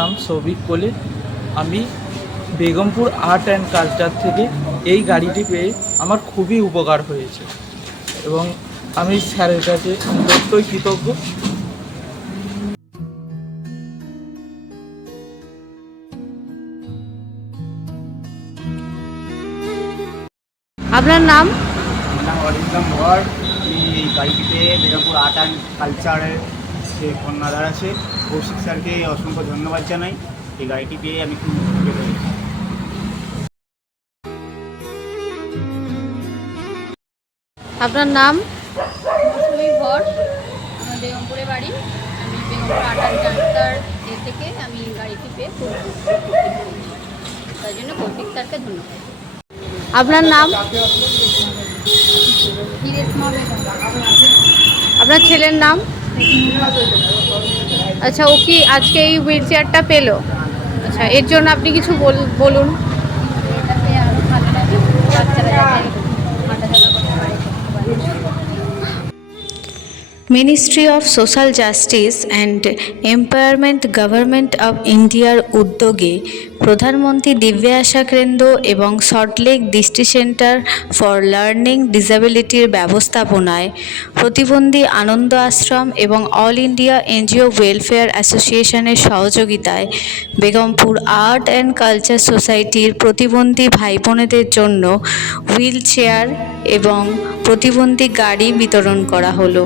নাম সৌভিক কোলে। আমি বেগমপুর আর্ট অ্যান্ড কালচার থেকে এই গাড়িটি পেয়ে আমার খুবই উপকার হয়েছে এবং আমি স্যারের কাছে অত্যন্তই কৃতজ্ঞ। আপনার নাম? আমার নাম অরিন্দম ভর। আমি এই গাড়িটিতে বেগমপুর আর্ট অ্যান্ড কালচারের যে কর্ণধার আছে কৌশিক স্যারকে অসংখ্য ধন্যবাদ জানাই। এই গাড়িটি পেয়ে আমি খুব উপকৃত হয়েছি। আপনার নাম? মৌসুমী ভর, আমার বেগমপুরে বাড়ি। আমি বেগমপুর আর্ট অ্যান্ড কালচার থেকে আমি গাড়িটি পেয়ে খুব উপকৃত হয়েছি। তাই জন্য কৌশিক স্যারকে ধন্যবাদ। আপনার নাম? হিরেশমা বেগম। আপনার ছেলের নাম? আচ্ছা, ও কি আজকে এই হুইল চেয়ারটা পেলো? আচ্ছা, এর জন্য আপনি কিছু বলুন। এটা পেয়ে আরও ভালো লাগে, বাচ্চারা যাতে হাঁটাচলা করতে পারে। Ministry of social justice and empowerment government of ইন্ডিয়ার উদ্যোগে প্রধানমন্ত্রী দিব্য আশা কেন্দ্র এবং সল্টলেক দৃষ্টি সেন্টার ফর লার্নিং ডিসেবিলিটির ব্যবস্থাপনায় প্রতিবন্ধী আনন্দ আশ্রম এবং অল ইন্ডিয়া এনজিও ওয়েলফেয়ার অ্যাসোসিয়েশনের সহযোগিতায় বেগমপুর আর্ট অ্যান্ড কালচার সোসাইটির প্রতিবন্ধী ভাই বোনেদের জন্য হুইল চেয়ার এবং প্রতিবন্ধী গাড়ি বিতরণ করা হলো।